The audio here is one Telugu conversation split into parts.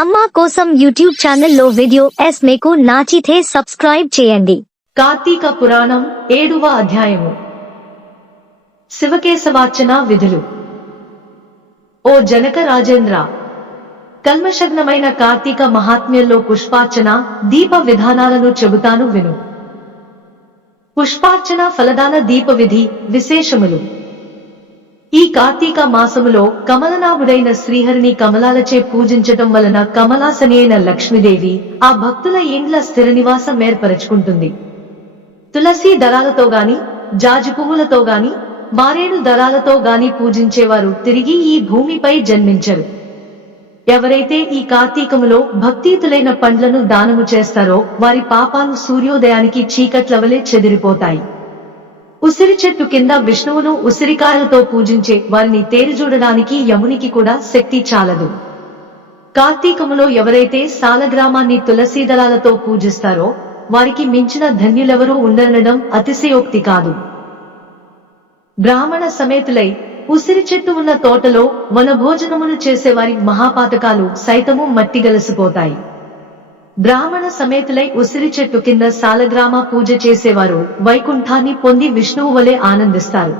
అమ్మా కోసం యూట్యూబ్ ఛానల్లో వీడియో మీకు నచ్చితే సబ్స్క్రైబ్ చేయండి. కార్తీక పురాణం 7వ అధ్యాయము. శివకేశవార్చన విధులు. ఓ జనక రాజేంద్ర, కల్మషగ్నమైన కార్తీక మహాత్మ్యంలో పుష్పార్చన, దీప విధానాలను చెబుతాను విను. పుష్పార్చన, ఫలదాన, దీప విధి విశేషములు. ఈ కార్తీక మాసములో కమలనాభుడైన శ్రీహరిని కమలాలచే పూజించటం వలన కమలాసని అయిన లక్ష్మీదేవి ఆ భక్తుల ఇండ్ల స్థిర నివాసం ఏర్పరచుకుంటుంది. తులసి దళాలతో గాని, జాజి పువ్వులతో గాని, మారేడు దళాలతో గాని పూజించేవారు తిరిగి ఈ భూమిపై జన్మించరు. ఎవరైతే ఈ కార్తీకములో భక్తియుతులైన పండ్లను దానము చేస్తారో వారి పాపాలు సూర్యోదయానికి చీకట్లవలే చెదిరిపోతాయి. ఉసిరి చెట్టు కింద విష్ణువును ఉసిరికాయలతో పూజించే వారిని తేరిచూడడానికి యమునికి కూడా శక్తి చాలదు. కార్తీకములో ఎవరైతే సాలగ్రామాన్ని తులసీదళాలతో పూజిస్తారో వారికి మించిన ధన్యులెవరూ ఉండనడం అతిశయోక్తి కాదు. బ్రాహ్మణ సమేతులై ఉసిరి చెట్టు ఉన్న తోటలో వనభోజనమును చేసేవారి మహాపాతకాలు సైతము మట్టిగలసిపోతాయి. బ్రాహ్మణ సమేతులై ఉసిరి చెట్టు కింద సాలగ్రామ పూజ చేసేవారు వైకుంఠాన్ని పొంది విష్ణువు వలె ఆనందిస్తారు.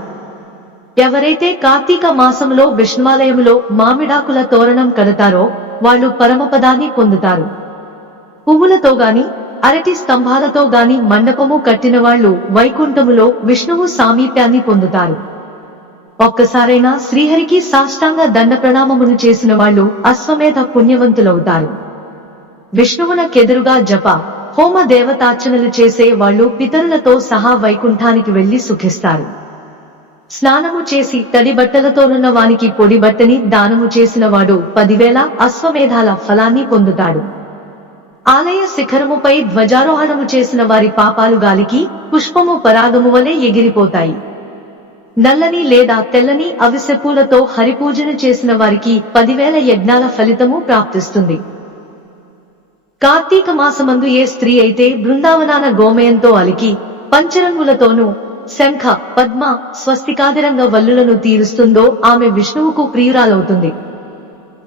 ఎవరైతే కార్తీక మాసములో విష్ణువాలయములో మామిడాకుల తోరణం కడతారో వాళ్ళు పరమపదాన్ని పొందుతారు. పువ్వులతో గాని, అరటి స్తంభాలతో గాని మండపము కట్టిన వాళ్ళు వైకుంఠములో విష్ణువు సామీప్యాన్ని పొందుతారు. ఒక్కసారైనా శ్రీహరికి సాష్టాంగ దండ ప్రణామమును చేసిన వాళ్ళు అశ్వమేధ పుణ్యవంతులవుతారు. విష్ణువునకెదురుగా జప, హోమ, దేవతార్చనలు చేసే వాళ్ళు పితరులతో సహా వైకుంఠానికి వెళ్లి సుఖిస్తారు. స్నానము చేసి తడి బట్టలతోనున్న వానికి పొడి బట్టని దానము చేసిన వాడు 10,000 అశ్వమేధాల ఫలాన్ని పొందుతాడు. ఆలయ శిఖరముపై ధ్వజారోహణము చేసిన వారి పాపాలు గాలికి పుష్పము పరాగము వలె ఎగిరిపోతాయి. నల్లని లేదా తెల్లని అవిసెపూలతో హరిపూజన చేసిన వారికి 10,000 యజ్ఞాల ఫలితము ప్రాప్తిస్తుంది. కార్తీక మాసమందు ఏ స్త్రీ అయితే బృందావనాన గోమయంతో అలికి పంచరంగులతోనూ శంఖ, పద్మ, స్వస్తికాదిరంగ వల్లులను తీరుస్తుందో ఆమె విష్ణువుకు ప్రియురాలవుతుంది.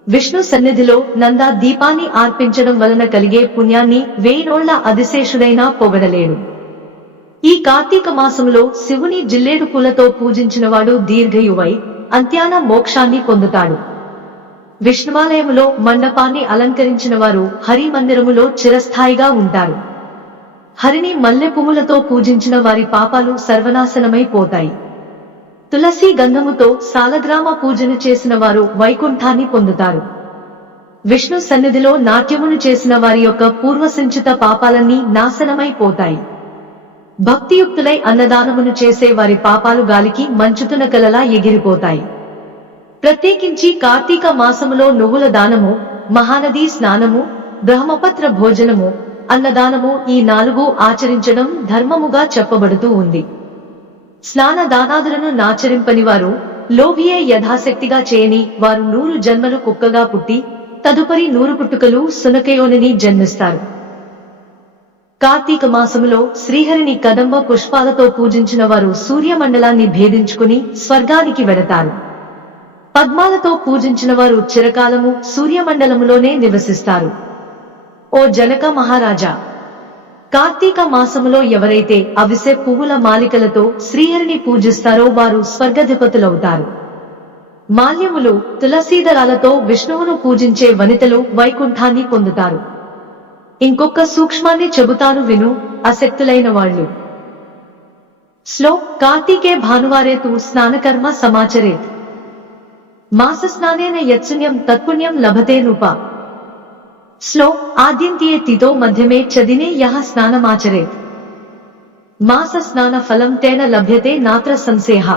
విష్ణు సన్నిధిలో నందా దీపాన్ని ఆర్పించడం వలన కలిగే పుణ్యాన్ని 1000 అధిశేషుడైనా పొగడలేడు. ఈ కార్తీక మాసములో శివుని జిల్లేడు పూలతో పూజించినవాడు దీర్ఘయువై అంత్యాన మోక్షాన్ని పొందుతాడు. విష్ణువాలయములో మండపాన్ని అలంకరించిన వారు హరి మందిరములో చిరస్థాయిగా ఉంటారు. హరిని మల్లె పువ్వులతో పూజించిన వారి పాపాలు సర్వనాశనమైపోతాయి. తులసి గంధముతో సాలగ్రామ పూజను చేసిన వారు వైకుంఠాన్ని పొందుతారు. విష్ణు సన్నిధిలో నాట్యమును చేసిన వారి యొక్క పూర్వసంచిత పాపాలన్నీ నాశనమైపోతాయి. భక్తియుక్తులై అన్నదానమును చేసే వారి పాపాలు గాలికి మంచుతున కలలా ఎగిరిపోతాయి. ప్రత్యేకించి కార్తీక మాసములో నువ్వుల దానము, మహానదీ స్నానము, బ్రహ్మపత్ర భోజనము, అన్నదానము ఈ 4 ఆచరించడం ధర్మముగా చెప్పబడుతూ ఉంది. స్నాన దానాదులను నాచరింపని వారు, లోభియే యథాశక్తిగా చేయని వారు 100 జన్మలు కుక్కగా పుట్టి తదుపరి 100 పుట్టుకలు సునకయోనిని జన్మిస్తారు. కార్తీక మాసములో శ్రీహరిని కదంబ పుష్పాలతో పూజించిన వారు సూర్యమండలాన్ని భేదించుకుని స్వర్గానికి వెడతారు. పద్మాలతో పూజించిన వారు చిరకాలము సూర్యమండలములోనే నివసిస్తారు. ఓ జనక మహారాజా, కార్తీక మాసములో ఎవరైతే అవిసె పువ్వుల మాలికలతో శ్రీహరిని పూజిస్తారో వారు స్వర్గధిపతులవుతారు. మాల్యములు, తులసీదళాలతో విష్ణువును పూజించే వనితలు వైకుంఠాన్ని పొందుతారు. ఇంకొక సూక్ష్మాన్ని చెబుతాను విను, ఆసక్తులైన వాళ్ళు. శ్లోక్. కార్తీకే భానువారే తు స్నానకర్మ సమాచరేత్. మాస స్నానేన యత్సున్యం తత్పుణ్యం లభతేనుప. శ్లోక్. ఆద్యంతియే తితో మధ్యమే చ దినే యః స్నానమాచరేత్. మాస స్నాన ఫలం తేన లభ్యతే నాత్ర సంశయః.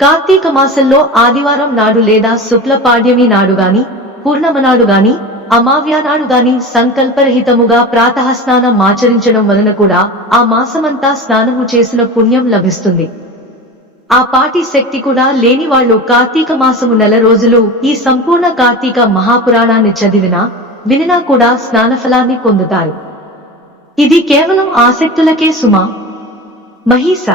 కార్తీక మాసంలో ఆదివారం నాడు లేదా శుక్ల పాడ్యమి నాడు గాని, పూర్ణమనాడు గాని, అమావ్యానాడు గాని సంకల్పరహితముగా ప్రాతః స్నానం ఆచరించడం వలన కూడా ఆ మాసమంతా స్నానము చేసిన పుణ్యం లభిస్తుంది. ఆ పాటి శక్తి కూడా లేని వాళ్ళు కార్తీక మాసము 4 రోజులు ఈ సంపూర్ణ కార్తీక మహాపురాణాన్ని చదివినా వినినా కూడా స్నానఫలాన్ని పొందుతారు. ఇది కేవలం ఆసక్తులకే సుమా. మహీస.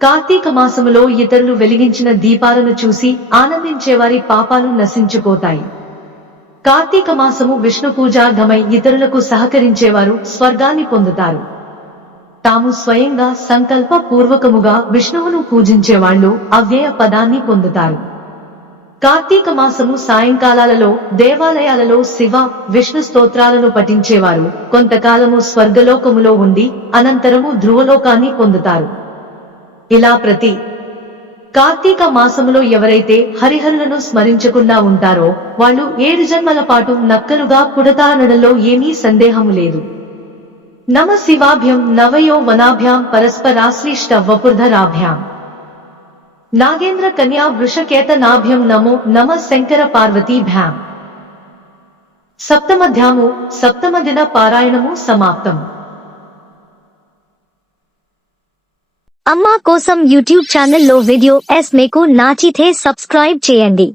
కార్తీక మాసములో ఇతరులు వెలిగించిన దీపాలను చూసి ఆనందించేవారి పాపాలు నశించిపోతాయి. కార్తీక మాసము విష్ణు పూజార్థమై ఇతరులకు సహకరించేవారు స్వర్గాన్ని పొందుతారు. తాము స్వయంగా సంకల్ప పూర్వకముగా విష్ణువును పూజించేవాళ్లు అవ్యయ పదాన్ని పొందుతారు. కార్తీక మాసము సాయంకాలాలలో దేవాలయాలలో శివ, విష్ణు స్తోత్రాలను పఠించేవారు కొంతకాలము స్వర్గలోకములో ఉండి అనంతరము ధ్రువలోకాన్ని పొందుతారు. ఇలా ప్రతి కార్తీక మాసములో ఎవరైతే హరిహరులను స్మరించకుండా ఉంటారో వాళ్ళు 7 జన్మల పాటు నక్కలుగా పుడతారనడంలో ఏమీ సందేహము లేదు. నమ శివాభ్యం నవయో వనాభ్యాం పరస్పరాశ్లిష్ట వపుర్ధరాభ్యాం నాగేంద్ర కన్యా వృషకేతనాభ్యం నమో నమ శంకర పార్వతీభ్యాం. సప్తమధ్యాము సప్తమ దిన పారాయణము సమాప్తం. అమ్మా కోసం యూట్యూబ్ ఛానల్లో వీడియో మీకు నచ్చితే సబ్స్క్రైబ్ చేయండి.